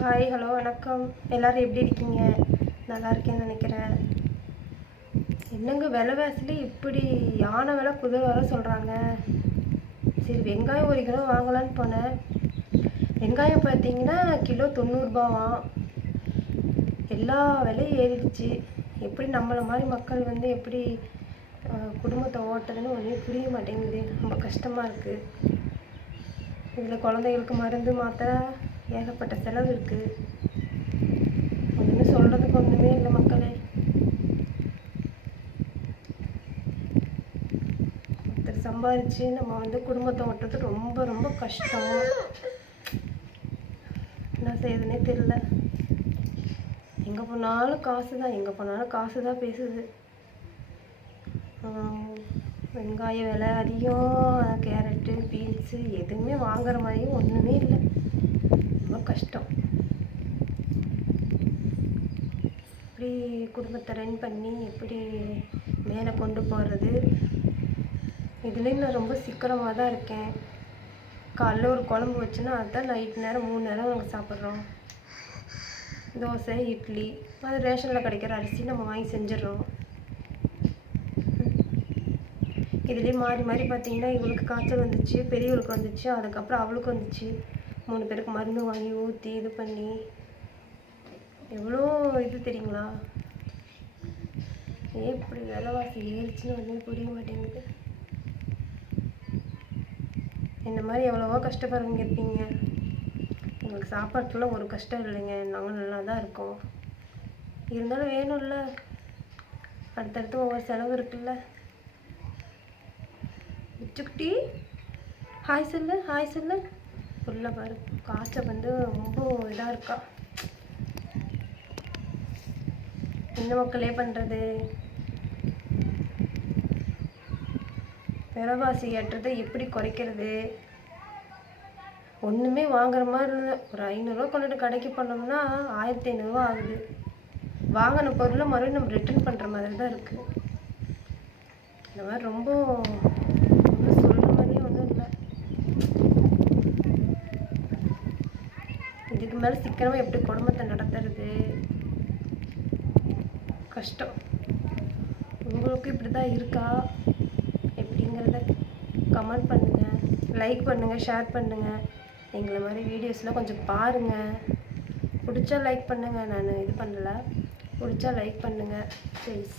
Hi hello வணக்கம். எல்லோரும் எப்படி இருக்கீங்க? நல்லா இருக்கேன்னு நினைக்கிறேன். என்னங்க விலைவாசிலே இப்படி யானை விலை குதிரை விலை சொல்கிறாங்க. சரி வெங்காயம் 1 கிலோ வாங்கலான்னு போனேன். வெங்காயம் பார்த்தீங்கன்னா கிலோ 90 ரூபாவாம். எல்லா விலையும் ஏறிடுச்சு. எப்படி நம்மளை மாதிரி மக்கள் வந்து எப்படி குடும்பத்தை ஓட்டுறதுன்னு ஒன்றும் புரிய மாட்டேங்குது. ரொம்ப கஷ்டமாக இருக்குது. இதில் குழந்தைகளுக்கு மருந்து மாத்திரை ஏகப்பட்ட செலவு இருக்குது. ஒன்றுமே சொல்கிறதுக்கு ஒன்றுமே இல்லை மக்களே. ஒருத்தர் சம்பாதிச்சு நம்ம வந்து குடும்பத்தை ஓட்டுறது ரொம்ப ரொம்ப கஷ்டம். என்ன செய்யுதுன்னே தெரியல. எங்கே போனாலும் காசு தான் பேசுது. வெங்காய விலை அதிகம், கேரட்டு பீன்ஸு எதுவுமே வாங்குற மாதிரியும் ஒன்றுமே இல்லை. ரொம்ப கஷ்டம். எப்படி குடும்பத்தை ரன் பண்ணி எப்படி மேலே கொண்டு போகிறது, இதுலேயும் நான் ரொம்ப சிக்கனமாக தான் இருக்கேன். காலைல ஒரு குழம்பு வச்சுன்னா அதுதான் நைட் நேரம் 3 நேரம் நாங்கள் சாப்பிட்றோம். தோசை இட்லி அது ரேஷனில் கிடைக்கிற அரிசி நம்ம வாங்கி செஞ்சிடறோம். இதுலேயே மாறி மாறி பார்த்தீங்கன்னா இவளுக்கு காய்ச்சல் வந்துச்சு, பெரியவளுக்கு வந்துச்சு, அதுக்கப்புறம் அவளுக்கு வந்துச்சு. 3 பேருக்கு மருந்து வாங்கி ஊற்றி இது பண்ணி எவ்வளோ இது தெரியுங்களா? இப்படி விலைவாசி ஏறிச்சுன்னு ஒன்றுமே புரிய மாட்டேங்குது. இந்த மாதிரி எவ்வளவோ கஷ்டப்படுறவங்க இருப்பீங்க. எங்களுக்கு சாப்பாட்டுலாம் ஒரு கஷ்டம் இல்லைங்க. நாங்கள் நல்லா தான் இருக்கோம். இருந்தாலும் வேணும்ல, அடுத்தடுத்து ஒவ்வொரு செலவு இருக்குல்ல. குட்டி ஹாய் சொல்லு ஃபுல்லாக பாரு. காய்ச்சல் வந்து ரொம்ப இதாக இருக்கா. என்ன மக்களே பண்ணுறது? விலைவாசி ஏற்றதை எப்படி குறைக்கிறது? ஒன்றுமே வாங்குற மாதிரி இல்லை. ஒரு 500 ரூபா கொண்டுட்டு கடைக்கு பண்ணோம்னா 1500 ரூபா ஆகுது. வாங்கின பொருளை மறுபடியும் நம்ம ரிட்டர்ன் பண்ணுற மாதிரி தான் இருக்குது. இந்த மாதிரி ரொம்ப சொல்கிற மாதிரியே ஒன்றும் இல்லை. இதுக்கு மேலே சீக்கிரமாக எப்படி குடும்பத்தை நடத்துறது கஷ்டம். உங்களுக்கு இப்படி தான் இருக்கா எப்படிங்கிறத கமெண்ட் பண்ணுங்கள், லைக் பண்ணுங்கள், ஷேர் பண்ணுங்கள். எங்களை மாதிரி வீடியோஸ்லாம் கொஞ்சம் பாருங்கள். பிடிச்சா லைக் பண்ணுங்கள். நான் இது பண்ணலை, பிடிச்சா லைக் பண்ணுங்கள் ப்ளீஸ்.